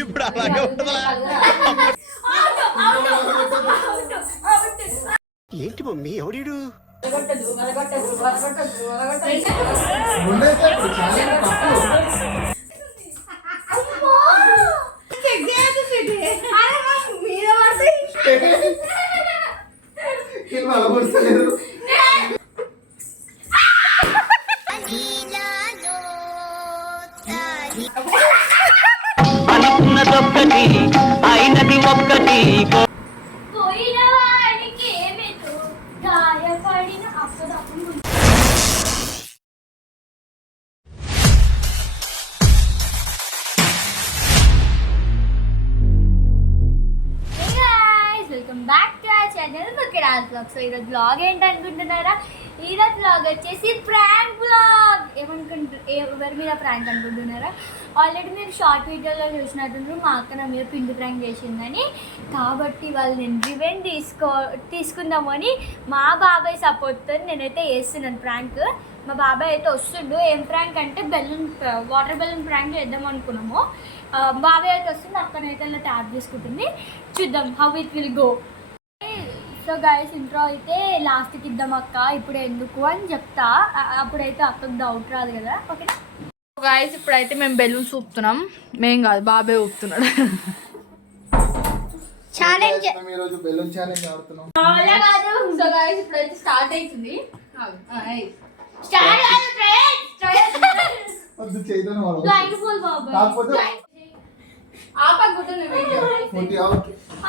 ఇప్పుడు అలాగే ఉంటుందా? ఏంటి మమ్మీ ఎవడీడు? అనుకున్నదొక్కటి అయినది ఒక్కటి. పోయిన వాడికి ఏమిటో గాయపడిన అప్పుడప్పుడు. Welcome back to our channel Mukhyaraj blog. So ఈరోజు బ్లాగ్ ఏంటనుకుంటున్నారా? ఈరోజు బ్లాగ్ వచ్చేసి ప్రాంక్ బ్లాగ్. ఎవరి మీద ప్రాంక్ అనుకుంటున్నారా? ఆల్రెడీ మీరు షార్ట్ వీడియోలో చూసినట్టు మా అక్క నా మీద పిండి ప్రాంక్ చేసిందని, కాబట్టి వాళ్ళు నేను రివెంజ్ తీసుకుందామని మా బాబాయ్ సపోర్ట్తో నేనైతే వేస్తున్నాను ప్రాంక్. మా బాబాయ్ అయితే వస్తుండు. ఏం ప్రాంక్ అంటే వాటర్ బెలూన్ ప్రాంక్ చేద్దాం అనుకున్నాము. బాబాయ్ అయితే వస్తుంది, అక్కనైతే అలా ట్యాప్ చేసుకుంటుంది. చూద్దాం how it will go. So guys intro అయితే లాస్ట్కి ఇద్దాం అక్క, ఇప్పుడు ఎందుకు అని చెప్తా. అప్పుడైతే అక్కకు డౌట్ రాదు కదా. ఓకే గాయస్ ఇప్పుడైతే మేము బెలూన్స్ ఊపుతున్నాం. మేం కాదు, బాబాయ్ ఊపుతున్నాడు. ఛాలెంజ్ బెలూన్ ఛాలెంజ్ ఆడుతున్నాం. సో గాయస్ ఇప్పుడైతే స్టార్ట్ అవుతుంది.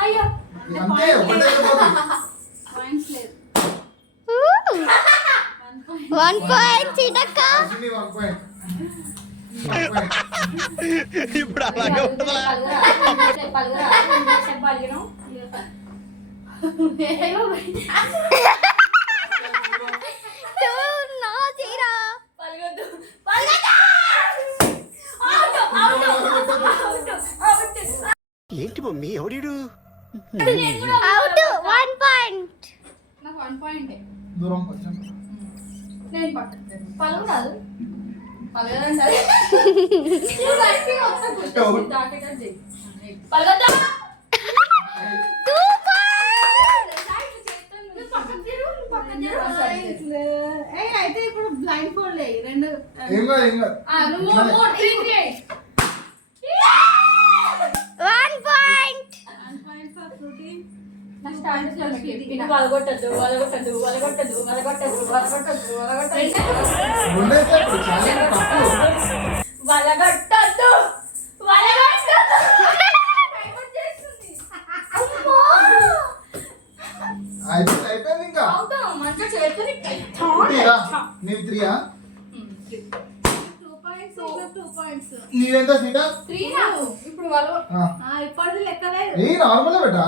అయ్యో 1 పాయింట్ చిటక్క. ఇప్పుడు అలాగే ఉంటుందా? ఏంటి మమ్మీ ఎవడీడు? Out 1 point. నాకు 1 పాయింట్. దూరం కొంచెం నేను పక్కన పలుగు రాదు. పలగదంటే అయితే ఇప్పుడు బ్లైండ్ ఫోల్డ్ రెండు. వలగొట్టద్దు వలగొట్టద్దు వలగొట్టద్దు వలగొట్టద్దు వలగొట్టద్దు వలగొట్టద్దు వలగొట్టద్దు వలగొట్టద్దు. అయిపోయింది ఇంకా. మంచిగా చేస్తుంది. నీదెంత సీటా? 3 ఇప్పుడు వాళ్ళు ఇప్పటి లెక్కలే నార్మల్ బెటా.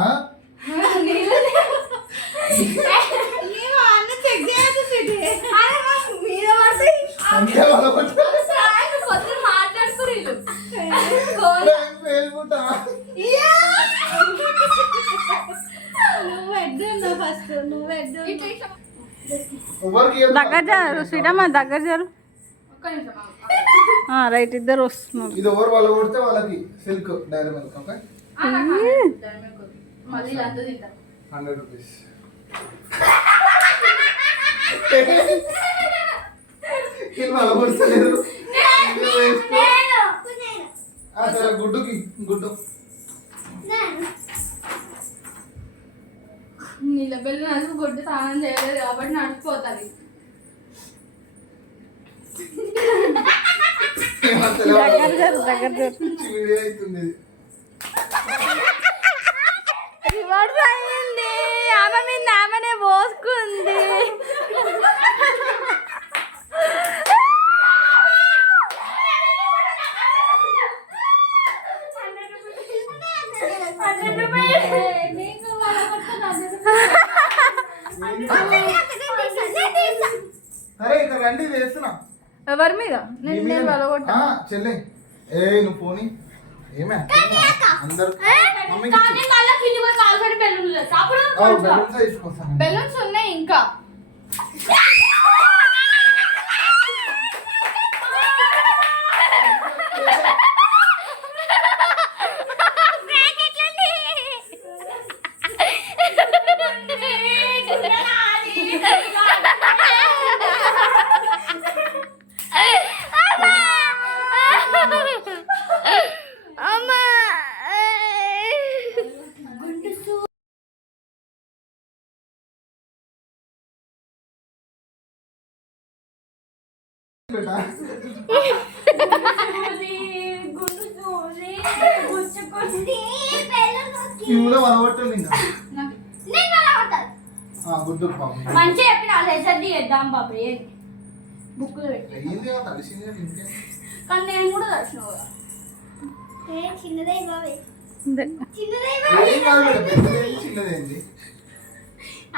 దగ్గర జారు శ్రీరామ, దగ్గర జారు. రైట్, ఇద్దరు వస్తున్నారు. ఇది ఓవర్ వాళ్ళు కొడితే వాళ్ళకి Silk Dairy Milk. Okay 100 rupees. గుడ్డుకి గుడ్డు నీళ్ళ బెల్లు నడుపు గుడ్డు స్నానం చేయలేదు కాబట్టి నడిచిపోతుంది. రివర్స్ అయింది. ఆమె మీద ఆమెనే పోసుకుంది. అరే ఇక్కడ రండి వేస్తున్నా. ఎవరి మీద? నేను వలగొట్టా. చెల్లె నువ్వు పోనీ. ఏమే అందరు బెలూన్స్ ఉన్నాయి ఇంకా. నువ్వు వలగొట్టండి ఇంకా నేను వలగొట్టాలి. గుర్తు పాపం మంచిగా చెప్పిన లెసన్ చేద్దాం బాబాయ్ బుక్కులు పెట్టి అయ్యింది కదా తడిసింది కదా ఇంకే కానీ నేను కూడా దర్శనం కదా చిన్నదే బాబాయ్ చిన్నదే ఏం కాదు మేడం, పెద్దదేంటి చిన్నదేంటి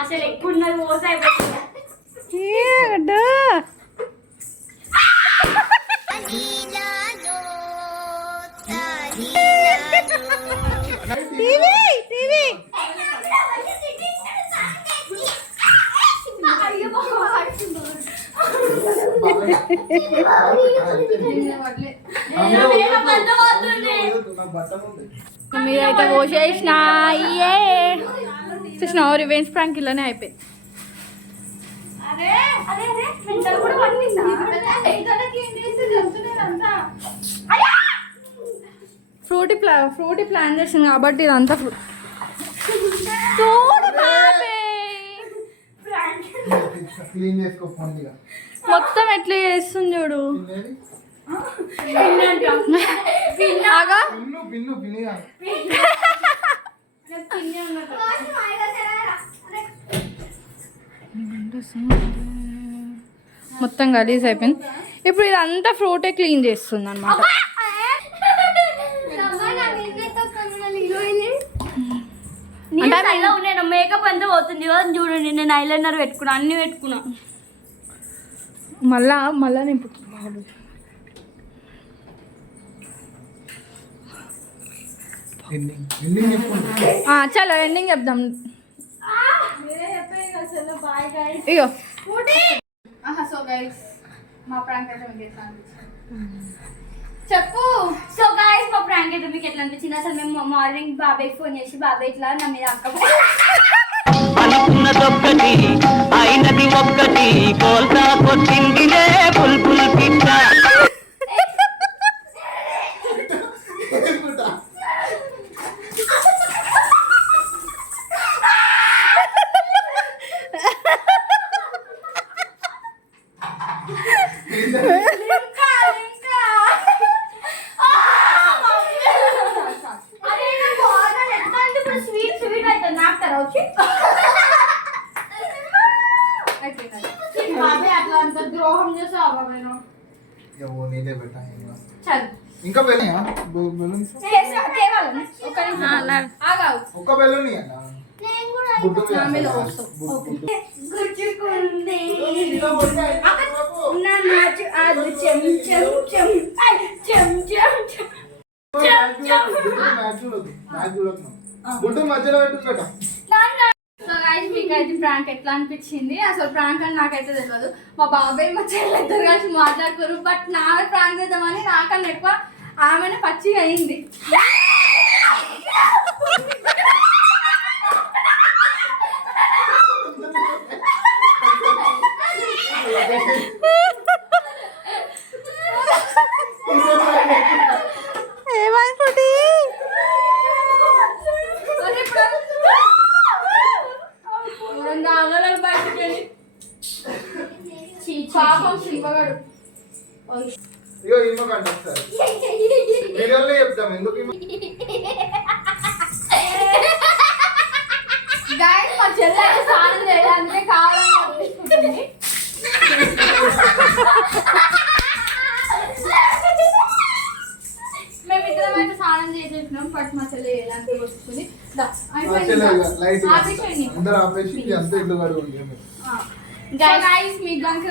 అసలు ఎక్కువ ఉన్నది మోస అయిపోతుంది మీరైతే పోసేసిన చూసిన రివెంజ్ ప్రాంక్ ఇలానే అయిపోయింది. ఫ్రూటీ ప్లాన్ చేసింది కాబట్టి ఇదంతా ఫ్రూట్ క్లీన్ చేసుకో పండుగ మొత్తం ఎట్లా చేస్తుంది చూడు. ఆగా పిన్ను పిన్ను పిన్ని కాదు. మొత్తం గలీజ్ అయిపోయింది. ఇప్పుడు ఇదంతా ఫ్రూటే క్లీన్ చేస్తుంది అనమాట. నేను మేకప్ అంతా పోతుంది చూడండి. నేను ఐలైనర్ పెట్టుకున్నా, అన్ని పెట్టుకున్నా. మళ్ళా నేను చలో ఎండింగ్ చెప్దాం. ఇగో సో గైస్ మా ప్రాంక్ అయితే మీకు ఎట్లా అనిపించింది చెప్పు. సో గైస్ మా ప్రాంక్ అయితే మీకు ఎట్లా అనిపించింది? అసలు మేము మార్నింగ్ బాబాయ్ ఫోన్ చేసి బాబాయ్ ఇట్లా నా మీద అక్క అనుకున్నదొక్కటి అయినది ఒక్కటి కోల్తా కొట్టిందిలే బుల్బుల్ పిట్ట. ద్రోహం చేసావా నేను? నీదే పెట్టా ఇంకా బెలూన్ ఒక్క బెలూన్ గుడ్డు మధ్యలో పెట్టుకుంటా. సో గైస్ మీకైతే ప్రాంక్ ఎట్లా అనిపించింది? అసలు ప్రాంక్ అని నాకైతే తెలియదు. మా బాబాయ్ మా చెల్లి ఇద్దరు కలిసి మాట్లాడుకోరు. బట్ నామే ప్రాంక్ చేద్దామని నాకన్నా ఎక్కువ ఆమెనే పచ్చిగా అయింది. ఏమైంది? పాపం శిల్పగాడు ఇగో ఇమ్మకండి ఒకసారి వీడియోలో చెప్తాం ఎందుకు గైస్ మా చెల్లి అయితే స్నానం చేయడానికి కావాలని అనిపిస్తుంది. మేమిద్దరం అయితే స్నానం చేసేసినాం. బట్ మా చెల్లి చేయడానికి వస్తుంది. అందరూ ఆపేసి అంతా ఇల్లు కడుగుంది. గైస్ మీకు కనుక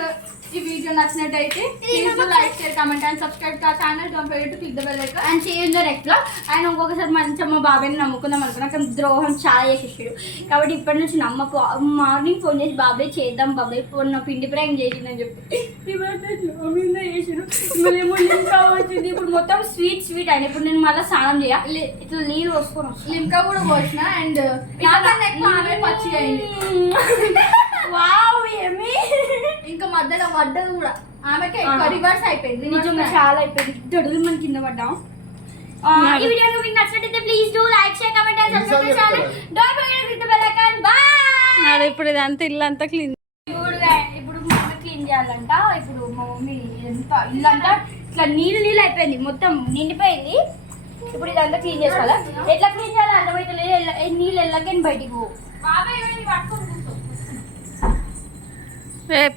ఈ వీడియో నచ్చినట్టయితే please like share comment and subscribe to channel. Don't forget to click the bell icon and see you in the next vlog. And ఇంకొకసారి మంచిగా మా బాబాయ్ని నమ్ముకుందాం అనుకున్నా కానీ ద్రోహం చాలా చేసేసాడు. కాబట్టి ఇప్పటి నుంచి నమ్మకు. మార్నింగ్ ఫోన్ చేసి బాబాయ్ చేద్దాం బాబాయ్ ఫోన్ నా పిండి ప్రాంక్ చేసిందని చెప్పి మీద చేసాడు. మళ్ళీ లింకా వచ్చింది. ఇప్పుడు మొత్తం స్వీట్ అయినా. ఇప్పుడు నేను మళ్ళీ స్నానం చేయాలి. ఇట్లా నీళ్ళు పోసుకొని లింకా కూడా పోసిన. అండ్ ఆమె పచ్చిగా అయింది. ఇంకా మధ్యలో పడ్డది కూడా ఆమెకి రివర్స్ అయిపోయింది. నిజంగా చాలా అయిపోయింది. దొడుగులు మన కింద పడ్డాం. ఈ వీడియో మీకు నచ్చినట్లయితే please do like share comment and subscribe to channel. Don't forget to click the bell icon. By. ఇప్పుడు ఇదంతా ఇల్లంతా క్లీన్ ఇప్పుడు మా మమ్మీ క్లీన్ చేయాలంట. ఇప్పుడు మా మమ్మీ ఎంత ఇల్లంతా ఇట్లా నీళ్ళు అయిపోయింది. మొత్తం నిండిపోయింది. ఇప్పుడు ఇదంతా క్లీన్ చేసుకోవాలా? ఎట్లా క్లీన్ చేయాలో అర్థమైతలేదు. నీళ్ళు వెళ్ళకే బయటికి పో. బాబాయ్ ఇవన్నీ పట్టుకొని కూర్చో.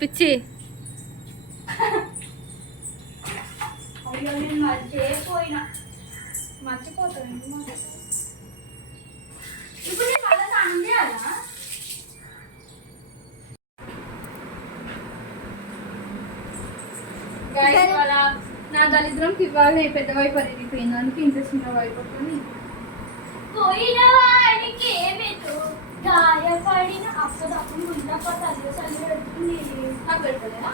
పిచ్చి అయ్యో నేను మర్చిపోయినా. మర్చిపోతాను. ఇప్పుడు నేను మళ్ళీ స్నానం చేయాలా? Guys, ఇవాళ నా దరిద్రంకి ఇవాళ పెద్ద వైపు అరిగిపోయింది. అందుకే ఇంత చిన్న వైపు పోయిన వాడికి ఏమిటో గాయపడిన అప్పుడు ముందు తల్లి పెడుతుంది. నాకు పెడతలేదా?